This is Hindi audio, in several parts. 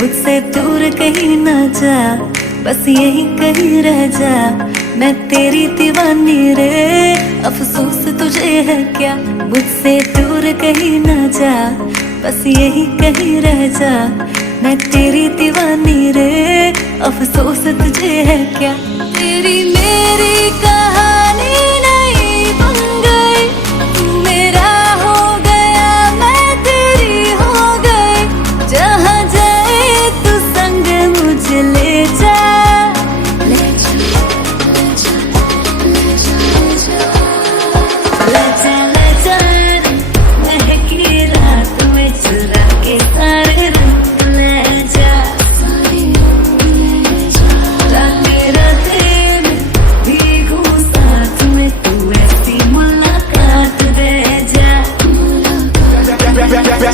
मुझसे दूर कहीं ना जा, बस यही कहीं रह जा। मैं तेरी दीवानी रे, अफसोस तुझे है क्या। मुझसे दूर कहीं ना जा, बस यही कहीं रह जा। मैं तेरी दीवानी रे, अफसोस तुझे है क्या। तेरी मेरी कहानी नहीं बन गई, तू मेरा हो गया, मैं तेरी हो गई। जहाँ जाए तू संग मुझे ले जा।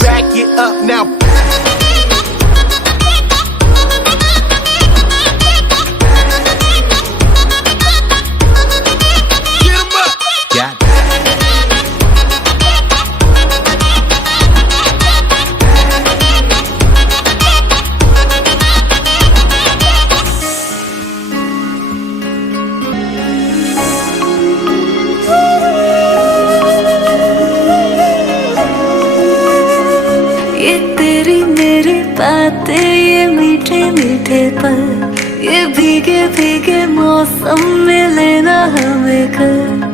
Back it up now. Get 'em up. Got it. ये तेरी मेरी बातें, ये मीठे मीठे पल, ये भीगे भीगे मौसम में लेना हमें घर।